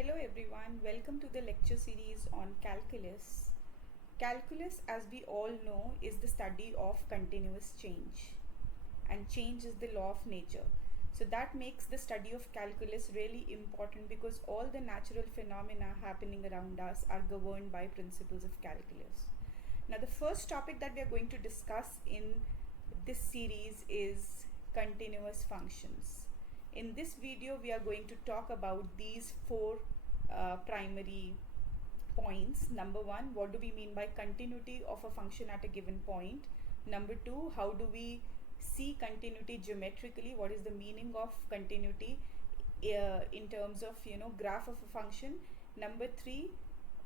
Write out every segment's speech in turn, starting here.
Hello everyone, welcome to the lecture series on calculus. Calculus, as we all know, is the study of continuous change, and change is the law of nature. So that makes the study of calculus really important because all the natural phenomena happening around us are governed by principles of calculus. Now, the first topic that we are going to discuss in this series is continuous functions. In this video, we are going to talk about these four primary points. Number one, what do we mean by continuity of a function at a given point? Number two, how do we see continuity geometrically? What is the meaning of continuity in terms of graph of a function? Number three,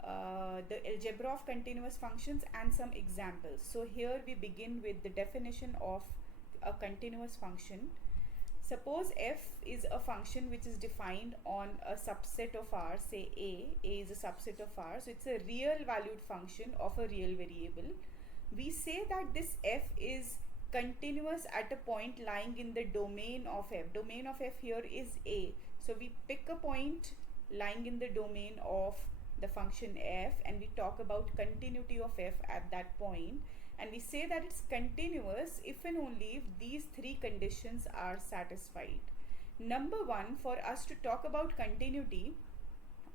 the algebra of continuous functions and some examples. So here we begin with the definition of a continuous function. Suppose f is a function which is defined on a subset of R, say A is a subset of R, so it's a real valued function of a real variable. We say that this f is continuous at a point lying in the domain of f. Domain of f here is A. So we pick a point lying in the domain of the function f and we talk about continuity of f at that point, and we say that it's continuous if and only if these three conditions are satisfied. Number one, for us to talk about continuity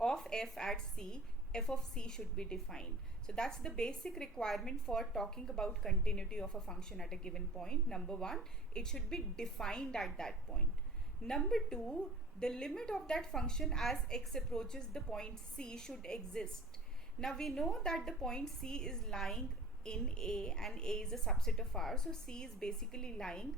of f at c, f of c should be defined. So that's the basic requirement for talking about continuity of a function at a given point. Number one, it should be defined at that point. Number two, the limit of that function as x approaches the point c should exist. Now we know that the point c is lying in A and A is a subset of R, so C is basically lying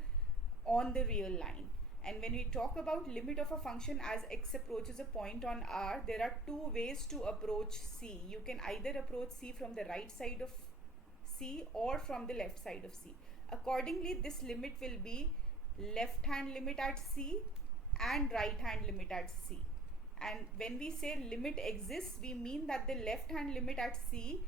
on the real line. And when we talk about limit of a function as x approaches a point on R, there are two ways to approach C. You can either approach C from the right side of C or from the left side of C. Accordingly, this limit will be left hand limit at C and right hand limit at C. And when we say limit exists, we mean that the left hand limit at C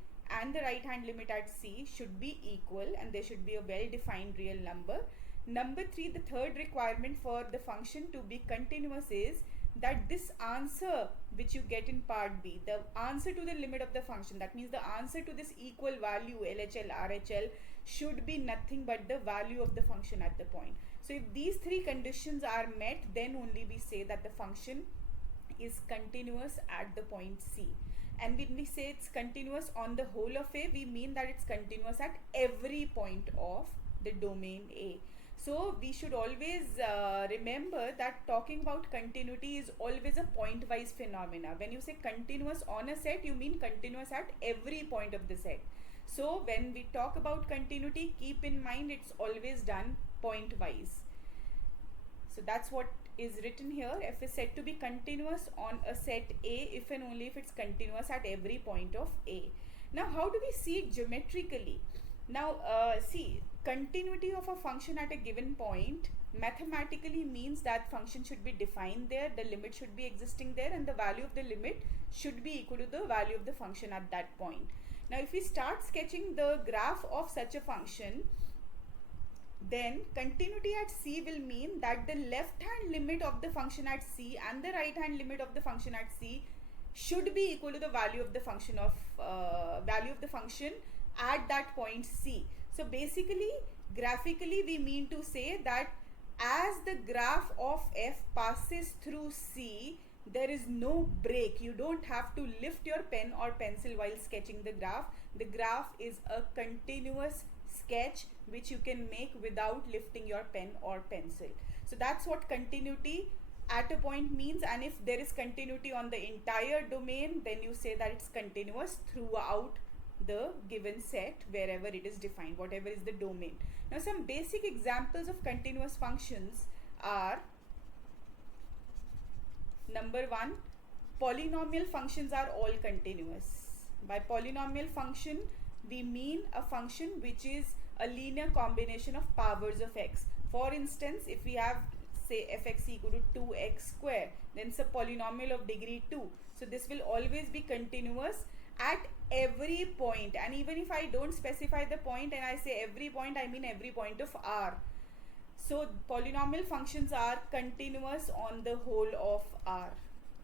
and the right hand limit at C should be equal and there should be a well defined real number. Number three, the third requirement for the function to be continuous is that this answer which you get in part B, the answer to the limit of the function, that means the answer to this equal value LHL, RHL should be nothing but the value of the function at the point. So if these three conditions are met, then only we say that the function is continuous at the point C. And when we say it's continuous on the whole of A, we mean that it's continuous at every point of the domain A. So we should always remember that talking about continuity is always a point-wise phenomena. When you say continuous on a set, you mean continuous at every point of the set. So when we talk about continuity, keep in mind it's always done point-wise. So that's what is written here. F is said to be continuous on a set A if and only if it's continuous at every point of A. Now how do we see it geometrically? Now see, continuity of a function at a given point mathematically means that function should be defined there, the limit should be existing there, and the value of the limit should be equal to the value of the function at that point. Now if we start sketching the graph of such a function, then continuity at C will mean that the left hand limit of the function at C and the right hand limit of the function at C should be equal to the value of the function at that point C. So basically, graphically we mean to say that as the graph of f passes through C, there is no break. You don't have to lift your pen or pencil while sketching the graph. The graph is a continuous sketch which you can make without lifting your pen or pencil. So that's what continuity at a point means, and if there is continuity on the entire domain, then you say that it's continuous throughout the given set wherever it is defined, whatever is the domain. Now some basic examples of continuous functions are: number one, polynomial functions are all continuous. By polynomial function, we mean a function which is a linear combination of powers of x. For instance, if we have say fx equal to 2x square, then it's a polynomial of degree 2. So this will always be continuous at every point, and even if I don't specify the point and I say every point, I mean every point of R. So polynomial functions are continuous on the whole of R.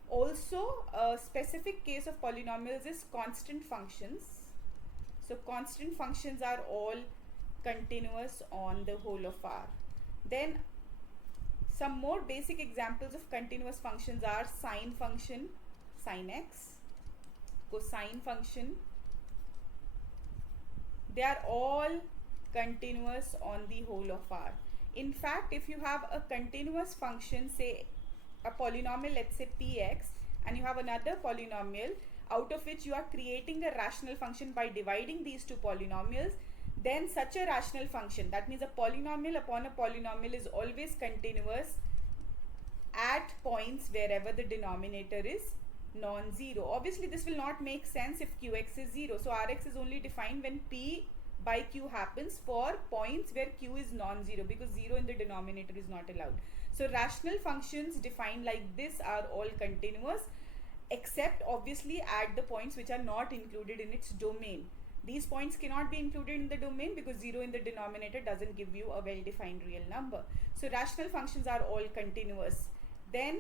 Also, a specific case of polynomials is constant functions. So constant functions are all continuous on the whole of R. Then some more basic examples of continuous functions are sine function, sine x, cosine function. They are all continuous on the whole of R. In fact, if you have a continuous function, say a polynomial, let's say px, and you have another polynomial out of which you are creating a rational function by dividing these two polynomials, then such a rational function, that means a polynomial upon a polynomial, is always continuous at points wherever the denominator is non-zero. Obviously this will not make sense if qx is 0, so rx is only defined when p by q happens for points where q is non-zero, because 0 in the denominator is not allowed. So rational functions defined like this are all continuous, except obviously at the points which are not included in its domain. These points cannot be included in the domain because 0 in the denominator doesn't give you a well-defined real number. So rational functions are all continuous. Then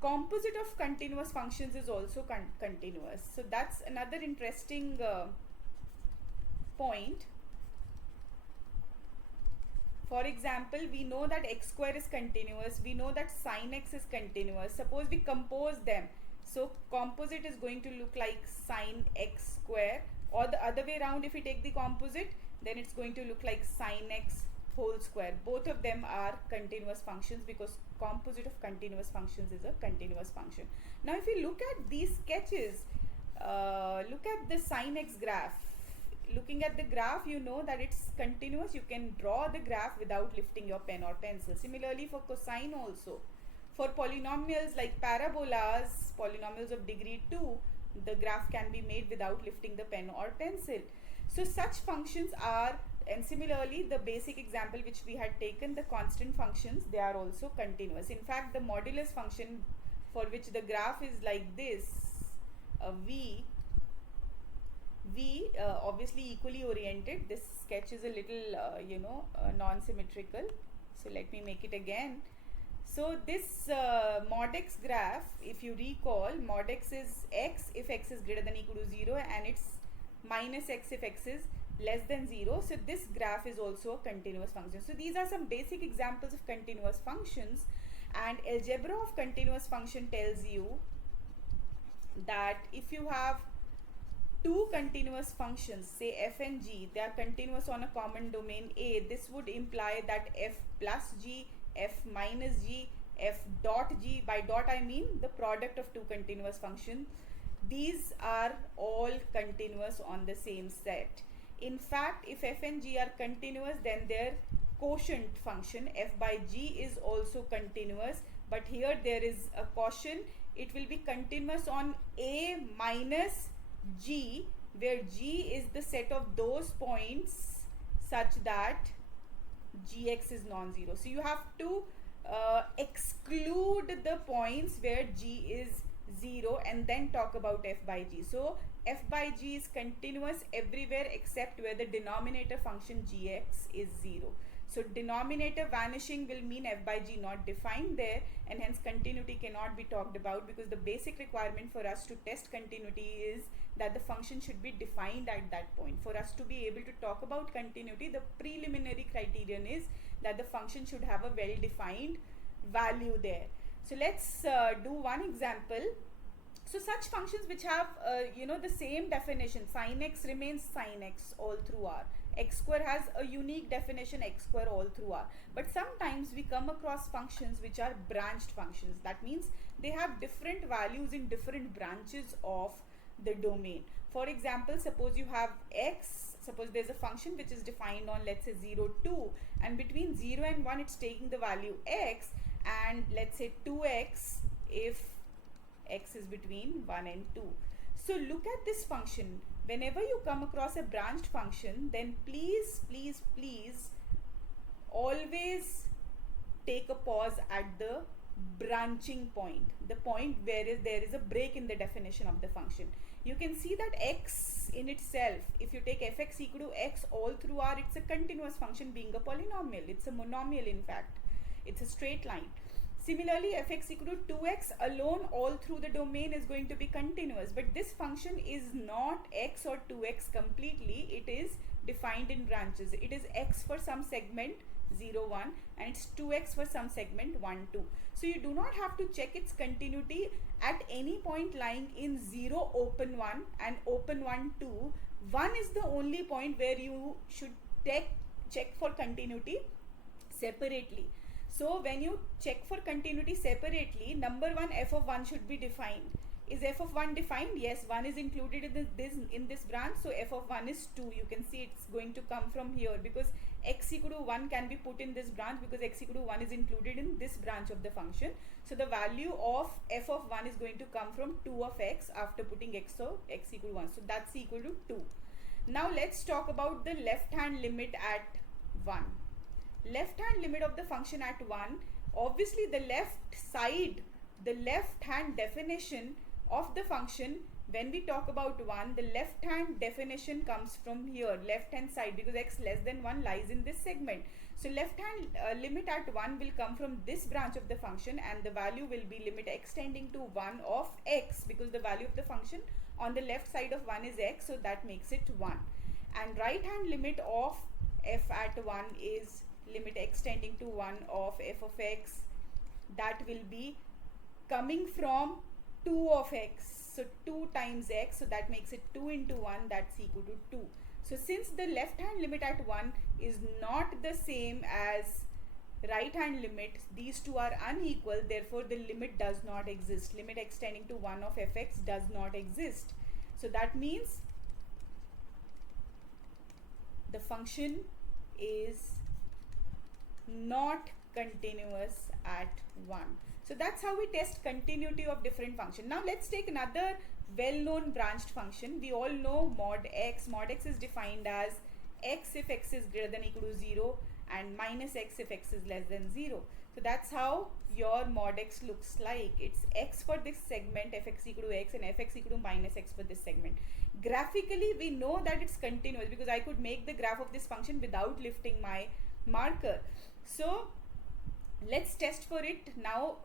composite of continuous functions is also continuous. So that's another interesting point. For example, we know that x square is continuous, we know that sine x is continuous. Suppose we compose them. So composite is going to look like sine x square, or the other way around, if we take the composite, then it's going to look like sine x whole square. Both of them are continuous functions because composite of continuous functions is a continuous function. Now if you look at these sketches, look at the sine x graph. Looking at the graph, you know that it's continuous. You can draw the graph without lifting your pen or pencil. Similarly for cosine also. For polynomials like parabolas, polynomials of degree 2, the graph can be made without lifting the pen or pencil. So such functions are, and similarly the basic example which we had taken, the constant functions, they are also continuous. In fact, the modulus function, for which the graph is like this, v, obviously equally oriented. This sketch is a little non-symmetrical, so let me make it again. So this mod x graph, if you recall, mod x is x if x is greater than or equal to 0, and it's minus x if x is less than 0. So this graph is also a continuous function. So these are some basic examples of continuous functions, and algebra of continuous function tells you that if you have two continuous functions, say f and g, they are continuous on a common domain A, this would imply that f plus g, f minus g, f dot g, by dot I mean the product of two continuous functions, these are all continuous on the same set. In fact, if f and g are continuous, then their quotient function f by g is also continuous, but here there is a caution. It will be continuous on A minus g, where g is the set of those points such that gx is non-zero. So you have to exclude the points where g is 0 and then talk about f by g. So f by g is continuous everywhere except where the denominator function gx is 0. So denominator vanishing will mean f by g not defined there, and hence continuity cannot be talked about, because the basic requirement for us to test continuity is that the function should be defined at that point. For us to be able to talk about continuity, the preliminary criterion is that the function should have a well-defined value there. So let's do one example. So such functions which have the same definition, sin x remains sin x all through R. X square has a unique definition, x square all through R. But sometimes we come across functions which are branched functions. That means they have different values in different branches of the domain. For example, suppose you have x, suppose there's a function which is defined on, let's say 0, 2, and between 0 and 1 it's taking the value x, and let's say 2x if x is between 1 and 2. So look at this function. Whenever you come across a branched function, then please always take a pause at the branching point, the point where there is a break in the definition of the function. You can see that x in itself, if you take fx equal to x all through R, it's a continuous function being a polynomial. It's a monomial in fact. It's a straight line. Similarly, fx equal to 2x alone all through the domain is going to be continuous, but this function is not x or 2x completely. It is defined in branches. It is x for some segment 0 1 and it's 2x for some segment 1 2. So you do not have to check its continuity at any point lying in 0 open 1 and open 1 2. 1 is the only point where you should check for continuity separately. So when you check for continuity separately, number one, f of 1 should be defined. Is f of 1 defined? Yes, 1 is included in this branch, so f of 1 is 2. You can see it's going to come from here because x equal to 1 can be put in this branch because x equal to 1 is included in this branch of the function. So the value of f of 1 is going to come from 2 of x after putting x equal to 1. So that's equal to 2. Now let's talk about the left hand limit at 1. Left hand limit of the function at 1, obviously the left side, the left hand definition of the function, when we talk about 1, the left hand definition comes from here, left hand side, because x less than 1 lies in this segment. So left hand limit at 1 will come from this branch of the function and the value will be limit x tending to 1 of x, because the value of the function on the left side of 1 is x, so that makes it 1. And right hand limit of f at 1 is limit x tending to 1 of f of x, that will be coming from 2 of x, so 2 times x, so that makes it 2 into 1, that's equal to 2. So since the left hand limit at 1 is not the same as right hand limit, these two are unequal, therefore the limit does not exist. Limit x tending to 1 of fx does not exist. So that means the function is not continuous at 1. So that's how we test continuity of different function. Now let's take another well-known branched function. We all know mod x. Mod x is defined as x if x is greater than or equal to 0 and minus x if x is less than 0. So that's how your mod x looks like. It's x for this segment fx equal to x and fx equal to minus x for this segment. Graphically we know that it's continuous because I could make the graph of this function without lifting my marker. So let's test for it now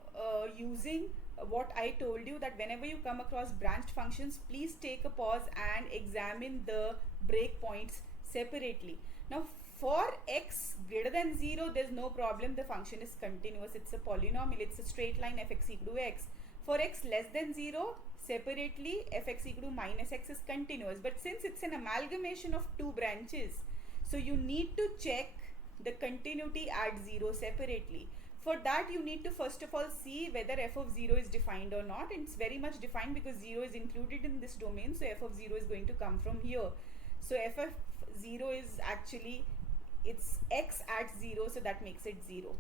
using what I told you, that whenever you come across branched functions, please take a pause and examine the breakpoints separately. Now for x greater than 0, there's no problem, the function is continuous, it's a polynomial, it's a straight line fx equal to x. For x less than 0, separately fx equal to minus x is continuous, but since it's an amalgamation of two branches, so you need to check the continuity at 0 separately. For that you need to first of all see whether f of 0 is defined or not, and it's very much defined because 0 is included in this domain, so f of 0 is going to come from here. So f of 0 is actually, it's x at 0, so that makes it 0.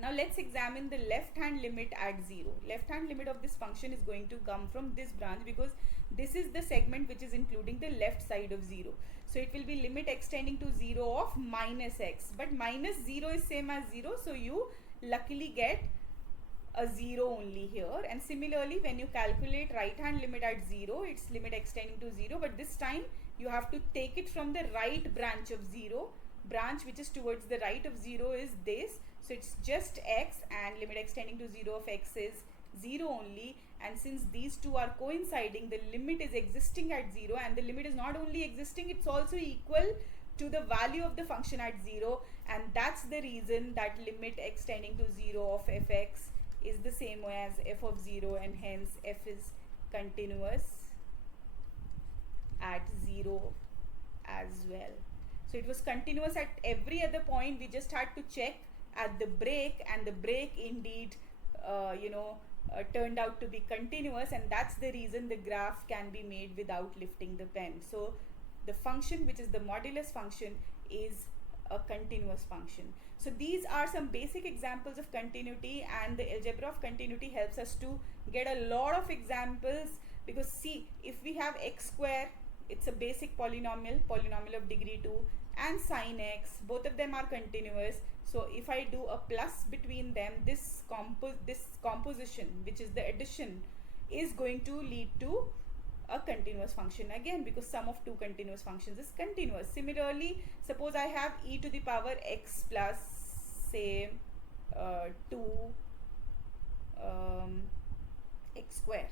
Now let's examine the left hand limit at 0. Left hand limit of this function is going to come from this branch because this is the segment which is including the left side of 0. So it will be limit x tending to 0 of minus x, but minus 0 is same as 0, so you luckily get a 0 only here. And similarly when you calculate right hand limit at 0, it's limit x tending to 0, but this time you have to take it from the right branch of 0. Branch which is towards the right of 0 is this, so it's just x, and limit x tending to 0 of x is 0 only, and since these two are coinciding, the limit is existing at 0, and the limit is not only existing, it's also equal to the value of the function at 0, and that's the reason that limit x tending to 0 of fx is the same way as f of 0, and hence f is continuous at 0 as well. So it was continuous at every other point, we just had to check at the break, and the break indeed turned out to be continuous, and that's the reason the graph can be made without lifting the pen. So the function which is the modulus function is a continuous function. So these are some basic examples of continuity, and the algebra of continuity helps us to get a lot of examples, because see, if we have x square, it's a basic polynomial of degree 2, and sin x, both of them are continuous. So if I do a plus between them, this composition, which is the addition, is going to lead to a continuous function again, because sum of two continuous functions is continuous. Similarly, suppose I have e to the power x plus say 2 x square.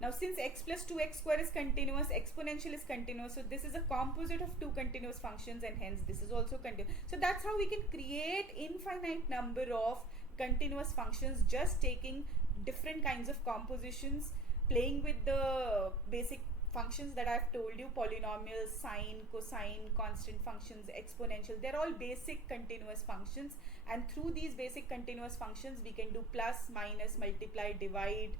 Now since x plus 2x square is continuous, exponential is continuous, so this is a composite of two continuous functions and hence this is also continuous. So that's how we can create infinite number of continuous functions just taking different kinds of compositions, playing with the basic functions that I've told you, polynomials, sine, cosine, constant functions, exponential, they're all basic continuous functions, and through these basic continuous functions we can do plus, minus, multiply, divide,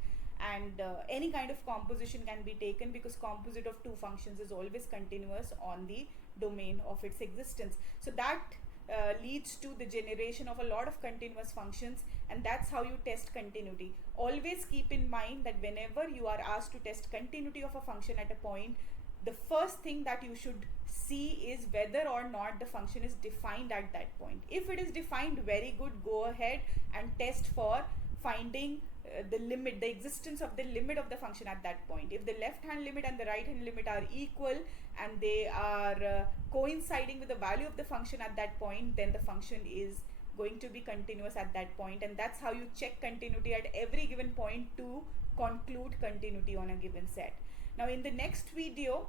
and any kind of composition can be taken because composite of two functions is always continuous on the domain of its existence. So that leads to the generation of a lot of continuous functions, and that's how you test continuity. Always keep in mind that whenever you are asked to test continuity of a function at a point, the first thing that you should see is whether or not the function is defined at that point. If it is defined, very good, go ahead and test for finding the limit, the existence of the limit of the function at that point. If the left hand limit and the right hand limit are equal and they are coinciding with the value of the function at that point, then the function is going to be continuous at that point, and that's how you check continuity at every given point to conclude continuity on a given set. Now in the next video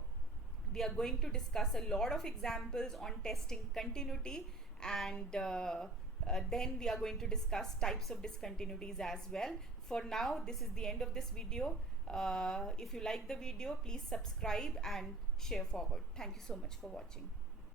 we are going to discuss a lot of examples on testing continuity, and then we are going to discuss types of discontinuities as well. For now, this is the end of this video. If you like the video, please subscribe and share forward. Thank you so much for watching.